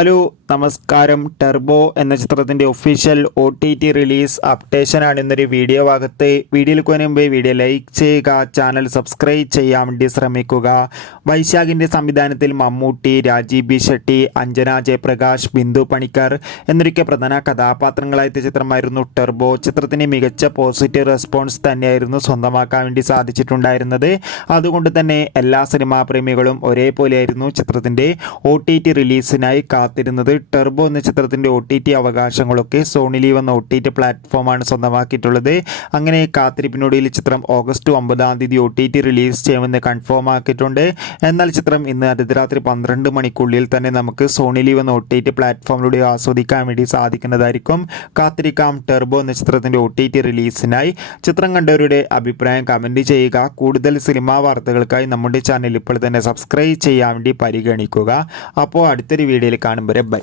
Hello നമസ്കാരം. Turbo എന്ന ചിത്രത്തിൻ്റെ ഒഫീഷ്യൽ OTT റിലീസ് അപ്ഡേഷനാണ് ഇന്നൊരു വീഡിയോ ഭാഗത്ത്. വീഡിയോയിൽ മുമ്പ് വീഡിയോ ലൈക്ക് ചെയ്യുക, ചാനൽ സബ്സ്ക്രൈബ് ചെയ്യാൻ വേണ്ടി ശ്രമിക്കുക. വൈശാഖിൻ്റെ സംവിധാനത്തിൽ മമ്മൂട്ടി, രാജീവ് ബി ഷെട്ടി, അഞ്ജന ജയപ്രകാശ്, ബിന്ദു പണിക്കർ എന്നൊക്കെ പ്രധാന കഥാപാത്രങ്ങളായ ചിത്രമായിരുന്നു ടെർബോ. ചിത്രത്തിന് മികച്ച പോസിറ്റീവ് റെസ്പോൺസ് തന്നെയായിരുന്നു സ്വന്തമാക്കാൻ വേണ്ടി സാധിച്ചിട്ടുണ്ടായിരുന്നത്. അതുകൊണ്ട് തന്നെ എല്ലാ സിനിമാ പ്രേമികളും ഒരേപോലെയായിരുന്നു ചിത്രത്തിൻ്റെ OTT റിലീസിനായി കാത്തിരുന്നത്. ടെർബോ എന്ന ചിത്രത്തിൻ്റെ OTT അവകാശങ്ങളൊക്കെ സോണി ലീവ് എന്ന OTT പ്ലാറ്റ്ഫോമാണ് സ്വന്തമാക്കിയിട്ടുള്ളത്. അങ്ങനെ കാത്തിരിപ്പിനൊടുവിൽ ചിത്രം ഓഗസ്റ്റ് 9 OTT റിലീസ് ചെയ്യുമെന്ന് കൺഫേം ആക്കിയിട്ടുണ്ട്. എന്നാൽ ചിത്രം ഇന്ന് അർദ്ധരാത്രി 12 മണിക്കുള്ളിൽ തന്നെ നമുക്ക് സോണി ലീവ് എന്ന OTT പ്ലാറ്റ്ഫോമിലൂടെ ആസ്വദിക്കാൻ വേണ്ടി സാധിക്കുന്നതായിരിക്കും. കാത്തിരിക്കാം ടെർബോ എന്ന ചിത്രത്തിൻ്റെ OTT റിലീസിനായി. ചിത്രം കണ്ടവരുടെ അഭിപ്രായം കമൻറ്റ് ചെയ്യുക. കൂടുതൽ സിനിമാ വാർത്തകൾക്കായി നമ്മുടെ ചാനൽ ഇപ്പോൾ തന്നെ സബ്സ്ക്രൈബ് ചെയ്യാൻ വേണ്ടി പരിഗണിക്കുക. അപ്പോൾ അടുത്തൊരു വീഡിയോയിൽ കാണുമ്പോൾ ബൈ.